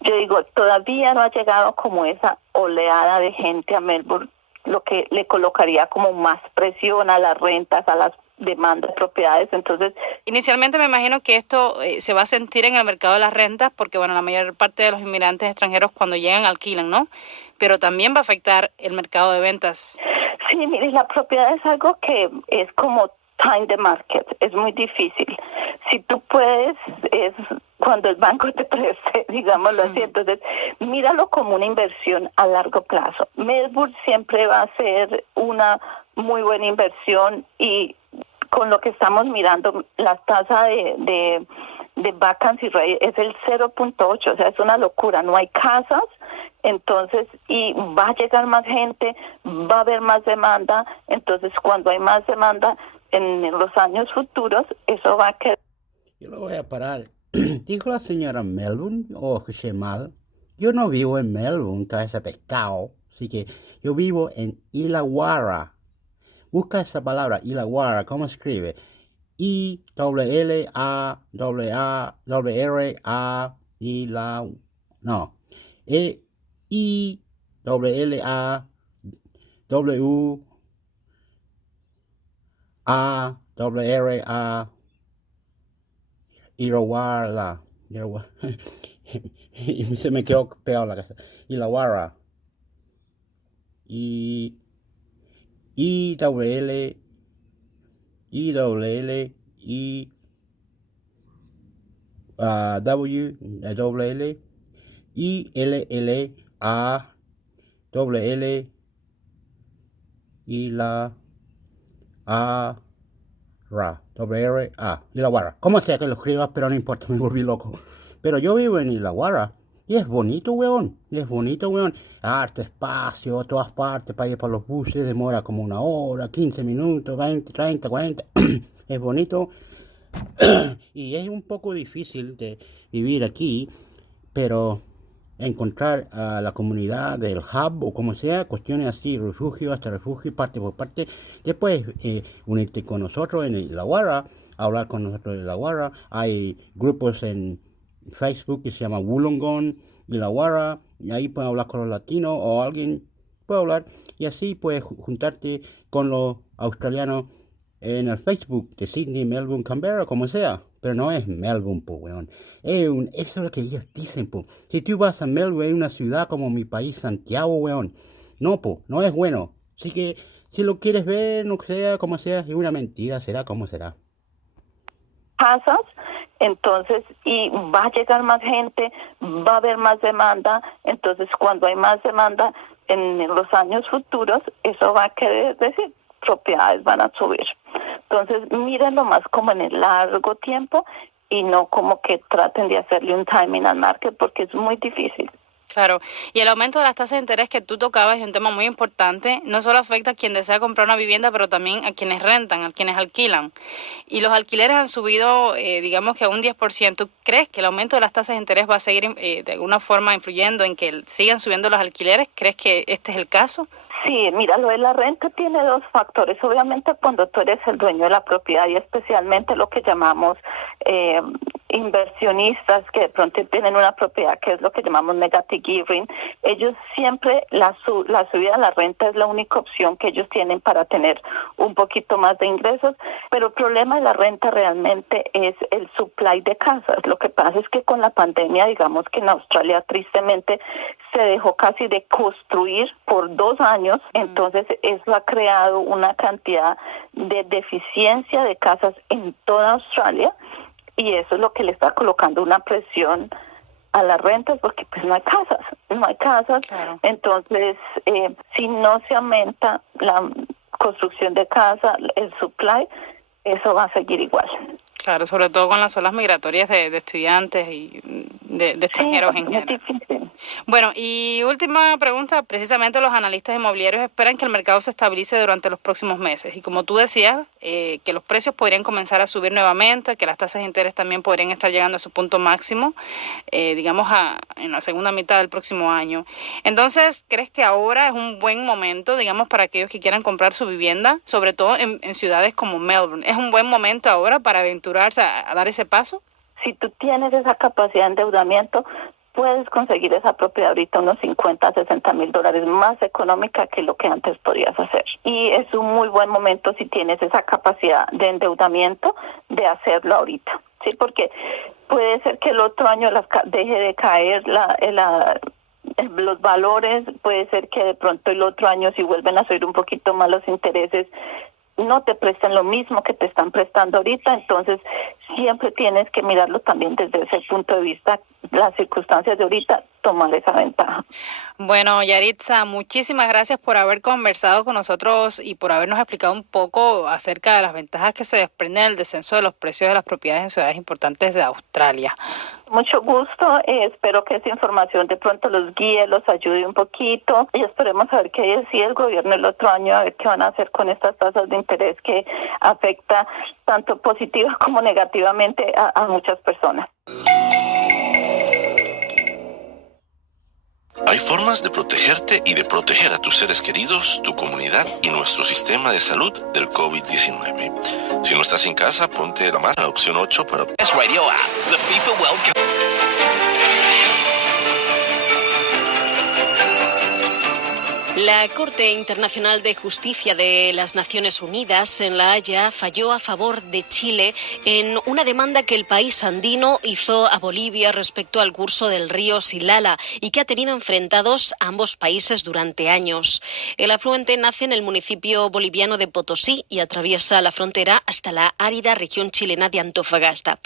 yo digo, todavía no ha llegado como esa oleada de gente a Melbourne, lo que le colocaría como más presión a las rentas, a las demandas de propiedades. Entonces, inicialmente me imagino que esto se va a sentir en el mercado de las rentas porque, bueno, la mayor parte de los inmigrantes extranjeros cuando llegan alquilan, ¿no? Pero también va a afectar el mercado de ventas. Sí, mire, la propiedad es algo que es como time the market, es muy difícil. Si tú puedes, es cuando el banco te preste, digámoslo así. Entonces, míralo como una inversión a largo plazo. Melbourne siempre va a ser una muy buena inversión y con lo que estamos mirando, la tasa de vacancy rate es el 0.8, o sea, es una locura, no hay casas, entonces, y va a llegar más gente, va a haber más demanda, entonces cuando hay más demanda en los años futuros, eso va a quedar. Yo lo voy a parar. Dijo la señora Melbourne, o escuché mal. Yo no vivo en Melbourne, cabeza de pescado, así que yo vivo en Illawarra. Busca esa palabra, Illawarra, ¿cómo escribe? I-L-L-A-W-A-W-R-A, no, I-L-L-A-W-A-W-R-A, Illawarra. Y se me quedó pegado la casa. Illawarra. I-W-L-I-W-L-I I la A W-R-A, Illawarra. Como sea que lo escribas, pero no importa, me volví loco. Pero yo vivo en Illawarra y es bonito, weón. Harto espacio, todas partes para ir para los buses, demora como 1 hora, 15 minutos, 20, 30, 40. Es bonito. Y es un poco difícil de vivir aquí, pero encontrar a la comunidad del hub o como sea, cuestiones así, refugio hasta refugio, parte por parte, después unirte con nosotros en Illawarra, hablar con nosotros en Illawarra. Hay grupos en Facebook que se llama Wollongong Illawarra, y ahí puedes hablar con los latinos o alguien puede hablar, y así puedes juntarte con los australianos en el Facebook de Sydney, Melbourne, Canberra, como sea. Pero no es Melbourne, po, weón. Eso es lo que ellos dicen, po. Si tú vas a Melbourne, es una ciudad como mi país, Santiago, weón. No, po, no es bueno. Así que, si lo quieres ver, no sea como sea, es una mentira, será como será. Casas, entonces, y va a llegar más gente, va a haber más demanda, entonces cuando hay más demanda en los años futuros, eso va a querer decir propiedades van a subir. Entonces, mírenlo más como en el largo tiempo y no como que traten de hacerle un timing al market porque es muy difícil. Claro, y el aumento de las tasas de interés que tú tocabas es un tema muy importante, no solo afecta a quien desea comprar una vivienda, pero también a quienes rentan, a quienes alquilan. Y los alquileres han subido, digamos que a un 10%. ¿Tú crees que el aumento de las tasas de interés va a seguir de alguna forma influyendo en que sigan subiendo los alquileres? ¿Crees que este es el caso? Sí, mira, lo de la renta tiene 2 factores. Obviamente, cuando tú eres el dueño de la propiedad y especialmente lo que llamamos inversionistas que de pronto tienen una propiedad que es lo que llamamos negative gearing, ellos siempre la subida de la renta es la única opción que ellos tienen para tener un poquito más de ingresos, pero el problema de la renta realmente es el supply de casas. Lo que pasa es que con la pandemia, digamos que en Australia tristemente se dejó casi de construir por 2 años, entonces eso ha creado una cantidad de deficiencia de casas en toda Australia y eso es lo que le está colocando una presión a las rentas porque pues no hay casas, claro. Entonces si no se aumenta la construcción de casa, el supply, eso va a seguir igual. Claro, sobre todo con las olas migratorias de estudiantes y de extranjeros en general. Difícil. Bueno, y última pregunta, precisamente los analistas inmobiliarios esperan que el mercado se estabilice durante los próximos meses. Y como tú decías, que los precios podrían comenzar a subir nuevamente, que las tasas de interés también podrían estar llegando a su punto máximo, digamos, en la segunda mitad del próximo año. Entonces, ¿crees que ahora es un buen momento, digamos, para aquellos que quieran comprar su vivienda, sobre todo en ciudades como Melbourne? ¿Es un buen momento ahora para aventurarse a dar ese paso? Si tú tienes esa capacidad de endeudamiento, puedes conseguir esa propiedad ahorita unos 50 a 60 mil dólares más económica que lo que antes podías hacer. Y es un muy buen momento si tienes esa capacidad de endeudamiento de hacerlo ahorita. Sí, porque puede ser que el otro año deje de caer los valores, puede ser que de pronto el otro año si vuelven a subir un poquito más los intereses, no te prestan lo mismo que te están prestando ahorita, entonces siempre tienes que mirarlo también desde ese punto de vista, las circunstancias de ahorita, tomar esa ventaja. Bueno, Yaritza, muchísimas gracias por haber conversado con nosotros y por habernos explicado un poco acerca de las ventajas que se desprenden del descenso de los precios de las propiedades en ciudades importantes de Australia. Mucho gusto, espero que esa información de pronto los guíe, los ayude un poquito y esperemos a ver qué decide el gobierno el otro año, a ver qué van a hacer con estas tasas de interés que afecta tanto positiva como negativamente a muchas personas. Hay formas de protegerte y de proteger a tus seres queridos, tu comunidad y nuestro sistema de salud del COVID-19. Si no estás en casa, ponte la máscara, opción 8 para... Es Radio App, the FIFA World Cup. La Corte Internacional de Justicia de las Naciones Unidas en La Haya falló a favor de Chile en una demanda que el país andino hizo a Bolivia respecto al curso del río Silala y que ha tenido enfrentados ambos países durante años. El afluente nace en el municipio boliviano de Potosí y atraviesa la frontera hasta la árida región chilena de Antofagasta.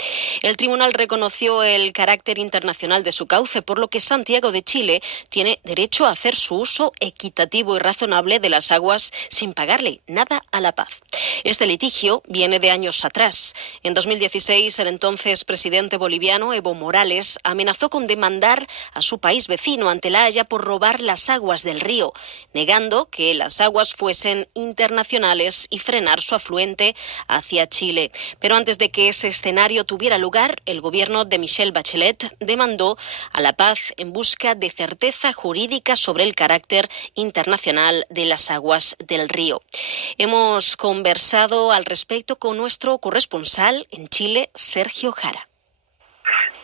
El tribunal reconoció el carácter internacional de su cauce, por lo que Santiago de Chile tiene derecho a hacer su uso equitativo equitativo y razonable de las aguas sin pagarle nada a La Paz. Este litigio viene de años atrás. En 2016, el entonces presidente boliviano Evo Morales amenazó con demandar a su país vecino ante La Haya por robar las aguas del río, negando que las aguas fuesen internacionales y frenar su afluente hacia Chile. Pero antes de que ese escenario tuviera lugar, el gobierno de Michelle Bachelet demandó a La Paz en busca de certeza jurídica sobre el carácter internacional de las aguas del río. Hemos conversado al respecto con nuestro corresponsal en Chile, Sergio Jara.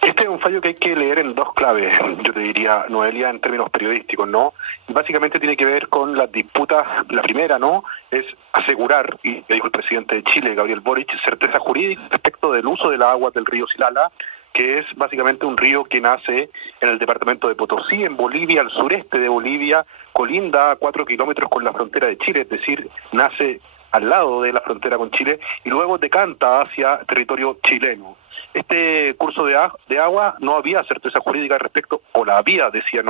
Este es un fallo que hay que leer en dos claves, yo te diría, Noelia, en términos periodísticos, ¿no? Y básicamente tiene que ver con las disputas. La primera, ¿no?, es asegurar, y le dijo el presidente de Chile, Gabriel Boric, certeza jurídica respecto del uso de las aguas del río Silala, que es básicamente un río que nace en el departamento de Potosí, en Bolivia, al sureste de Bolivia, colinda a 4 kilómetros con la frontera de Chile, es decir, nace al lado de la frontera con Chile y luego decanta hacia territorio chileno. Este curso de agua no había certeza jurídica respecto, o la había, decía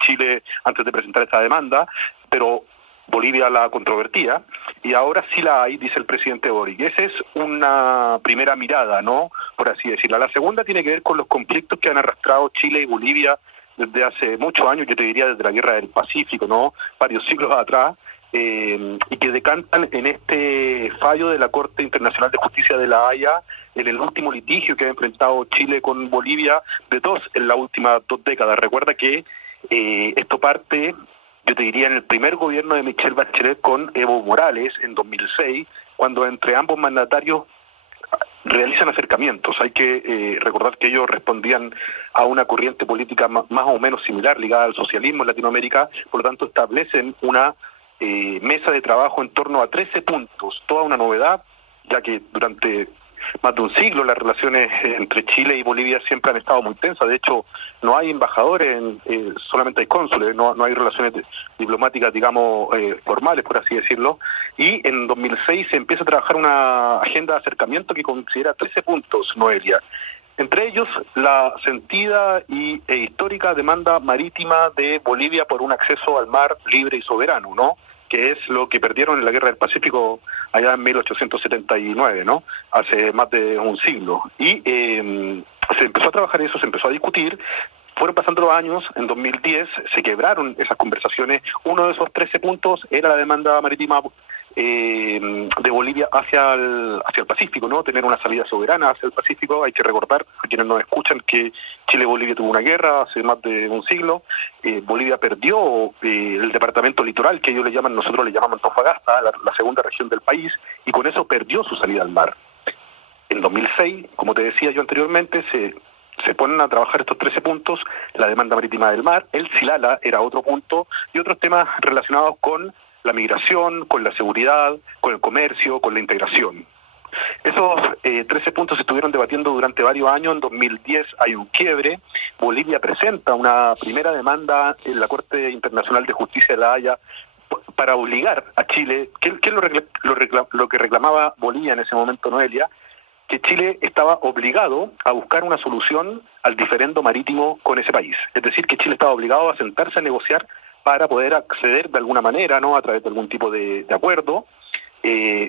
Chile antes de presentar esta demanda, pero Bolivia la controvertía, y ahora sí la hay, dice el presidente Boric. Esa es una primera mirada, ¿no?, por así decirlo. La segunda tiene que ver con los conflictos que han arrastrado Chile y Bolivia desde hace muchos años, yo te diría desde la Guerra del Pacífico, ¿no?, varios siglos atrás, y que decantan en este fallo de la Corte Internacional de Justicia de La Haya, en el último litigio que ha enfrentado Chile con Bolivia, de dos en las últimas 2 décadas. Recuerda que esto parte, yo te diría, en el primer gobierno de Michelle Bachelet con Evo Morales en 2006, cuando entre ambos mandatarios realizan acercamientos. Hay que recordar que ellos respondían a una corriente política más o menos similar, ligada al socialismo en Latinoamérica, por lo tanto establecen una mesa de trabajo en torno a 13 puntos, toda una novedad, ya que durante más de un siglo las relaciones entre Chile y Bolivia siempre han estado muy tensas. De hecho, no hay embajadores, solamente hay cónsules, no hay relaciones diplomáticas, digamos, formales, por así decirlo. Y en 2006 se empieza a trabajar una agenda de acercamiento que considera 13 puntos, Noelia. Entre ellos, la sentida e histórica demanda marítima de Bolivia por un acceso al mar libre y soberano, ¿no?, que es lo que perdieron en la Guerra del Pacífico allá en 1879, ¿no?, hace más de un siglo. Y se empezó a trabajar eso, se empezó a discutir, fueron pasando los años, en 2010 se quebraron esas conversaciones. Uno de esos 13 puntos era la demanda marítima de Bolivia hacia el Pacífico, ¿no?, tener una salida soberana hacia el Pacífico. Hay que recordar a quienes nos escuchan que Chile y Bolivia tuvo una guerra hace más de un siglo. Bolivia perdió el departamento litoral, que nosotros le llamamos Antofagasta, la segunda región del país, y con eso perdió su salida al mar. En 2006, como te decía yo anteriormente, se ponen a trabajar estos 13 puntos, la demanda marítima del mar, el Silala era otro punto, y otros temas relacionados con la migración, con la seguridad, con el comercio, con la integración. Esos 13 puntos se estuvieron debatiendo durante varios años. En 2010 hay un quiebre. Bolivia presenta una primera demanda en la Corte Internacional de Justicia de La Haya para obligar a Chile, ¿qué es lo que reclamaba Bolivia en ese momento, Noelia? Que Chile estaba obligado a buscar una solución al diferendo marítimo con ese país. Es decir, que Chile estaba obligado a sentarse a negociar para poder acceder de alguna manera, ¿no?, a través de algún tipo de acuerdo,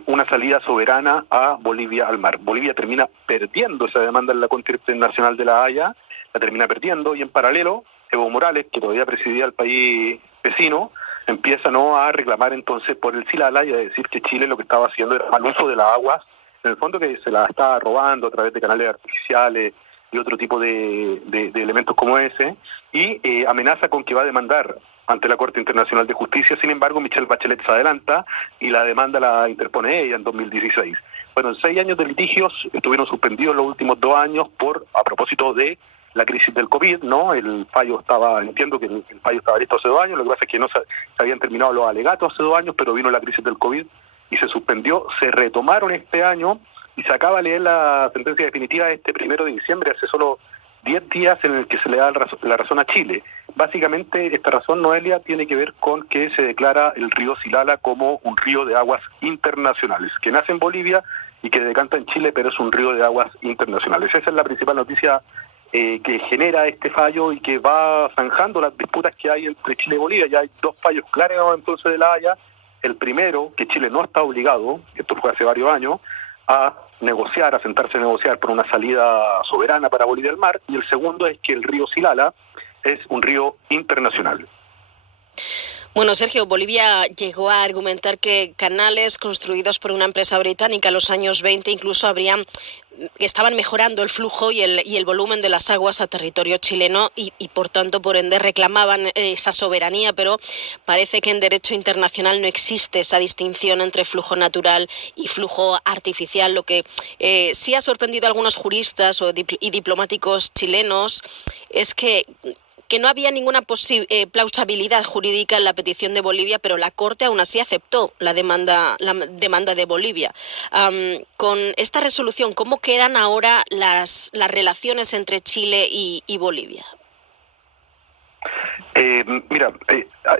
una salida soberana a Bolivia al mar. Bolivia termina perdiendo esa demanda en la Corte Internacional de La Haya, la termina perdiendo, y en paralelo Evo Morales, que todavía presidía el país vecino, empieza, ¿no?, a reclamar entonces por el Silala y a decir que Chile lo que estaba haciendo era mal uso de las aguas, en el fondo que se las estaba robando a través de canales artificiales y otro tipo de elementos como ese, y amenaza con que va a demandar ante la Corte Internacional de Justicia. Sin embargo, Michelle Bachelet se adelanta y la demanda la interpone ella en 2016. Bueno, 6 años de litigios estuvieron suspendidos los últimos 2 años a propósito de la crisis del COVID, ¿no? Entiendo que el fallo estaba listo hace 2 años, lo que pasa es que no se habían terminado los alegatos hace 2 años, pero vino la crisis del COVID y se suspendió. Se retomaron este año y se acaba de leer la sentencia definitiva este 1 de diciembre, hace solo 10 días, en el que se le da la razón a Chile. Básicamente, esta razón, Noelia, tiene que ver con que se declara el río Silala como un río de aguas internacionales, que nace en Bolivia y que decanta en Chile, pero es un río de aguas internacionales. Esa es la principal noticia que genera este fallo y que va zanjando las disputas que hay entre Chile y Bolivia. Ya hay 2 fallos claros entonces de La Haya. El primero, que Chile no está obligado, esto fue hace varios años, a negociar, a sentarse a negociar por una salida soberana para Bolivia al mar, y el segundo es que el río Silala es un río internacional. Bueno, Sergio, Bolivia llegó a argumentar que canales construidos por una empresa británica en los años 20 incluso estaban mejorando el flujo y el volumen de las aguas a territorio chileno y por tanto, por ende, reclamaban esa soberanía, pero parece que en derecho internacional no existe esa distinción entre flujo natural y flujo artificial, lo que sí ha sorprendido a algunos juristas y diplomáticos chilenos es que no había ninguna plausibilidad jurídica en la petición de Bolivia, pero la Corte aún así aceptó la demanda de Bolivia. Con esta resolución, ¿cómo quedan ahora las relaciones entre Chile y Bolivia?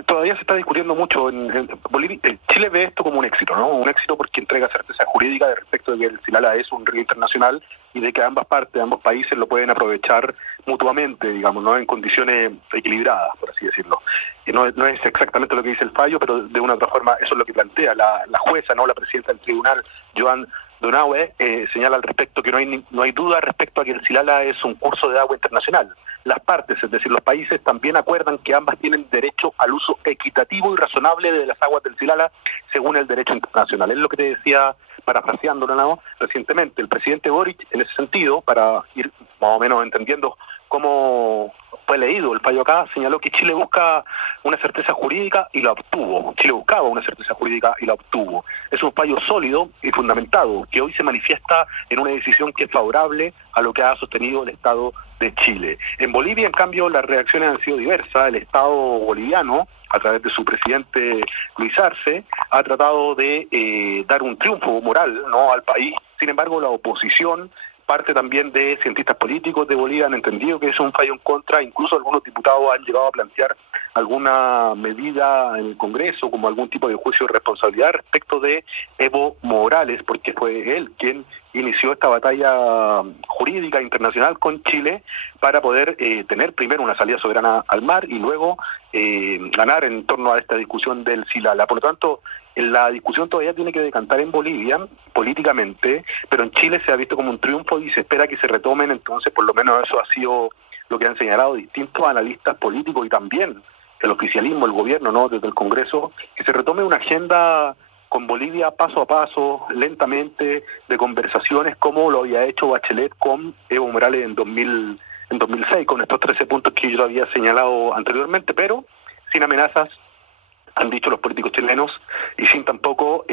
Todavía se está discutiendo mucho en Bolivia. Chile ve esto como un éxito, ¿no? Un éxito porque entrega certeza jurídica de respecto de que el Silala es un río internacional y de que ambas partes, ambos países lo pueden aprovechar mutuamente, digamos, ¿no? En condiciones equilibradas, por así decirlo. Y no es exactamente lo que dice el fallo, pero de una u otra forma eso es lo que plantea la jueza, ¿no? La presidenta del tribunal, Joan Donaue, señala al respecto que no hay duda respecto a que el Silala es un curso de agua internacional. Las partes, es decir, los países, también acuerdan que ambas tienen derecho al uso equitativo y razonable de las aguas del Silala según el derecho internacional. Es lo que te decía, parafraseándolo, ¿no? Recientemente, el presidente Boric, en ese sentido, para ir más o menos entendiendo cómo fue leído el fallo acá, señaló que Chile busca una certeza jurídica y la obtuvo. Chile buscaba una certeza jurídica y la obtuvo. Es un fallo sólido y fundamentado, que hoy se manifiesta en una decisión que es favorable a lo que ha sostenido el Estado de Chile. En Bolivia, en cambio, las reacciones han sido diversas. El Estado boliviano, a través de su presidente Luis Arce, ha tratado de dar un triunfo moral, ¿no?, al país. Sin embargo, la oposición, parte también de cientistas políticos de Bolivia, han entendido que es un fallo en contra. Incluso algunos diputados han llegado a plantear alguna medida en el Congreso, como algún tipo de juicio de responsabilidad respecto de Evo Morales, porque fue él quien inició esta batalla jurídica internacional con Chile para poder tener primero una salida soberana al mar y luego ganar en torno a esta discusión del Silala. Por lo tanto, la discusión todavía tiene que decantar en Bolivia políticamente, pero en Chile se ha visto como un triunfo y se espera que se retomen. Entonces, por lo menos eso ha sido lo que han señalado distintos analistas políticos y también el oficialismo, el gobierno, ¿no?, desde el Congreso, que se retome una agenda con Bolivia paso a paso, lentamente, de conversaciones como lo había hecho Bachelet con Evo Morales en 2006, con estos 13 puntos que yo había señalado anteriormente, pero sin amenazas, han dicho los políticos chilenos, y sin tampoco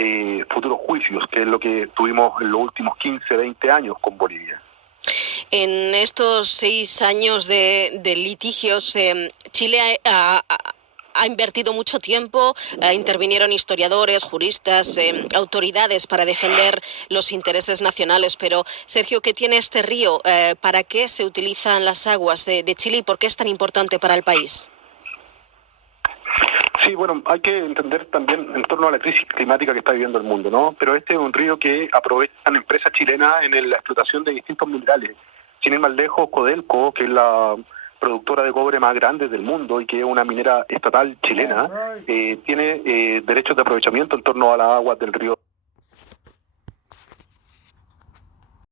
futuros juicios, que es lo que tuvimos en los últimos 15, 20 años con Bolivia. En estos 6 años de litigios, Chile ha invertido mucho tiempo, intervinieron historiadores, juristas, autoridades para defender los intereses nacionales. Pero, Sergio, ¿qué tiene este río? ¿Para qué se utilizan las aguas de Chile y por qué es tan importante para el país? Sí, bueno, hay que entender también en torno a la crisis climática que está viviendo el mundo, ¿no? Pero este es un río que aprovechan empresas chilenas en la explotación de distintos minerales. Sin ir más lejos, Codelco, que es la productora de cobre más grande del mundo y que es una minera estatal chilena, tiene derechos de aprovechamiento en torno a las aguas del río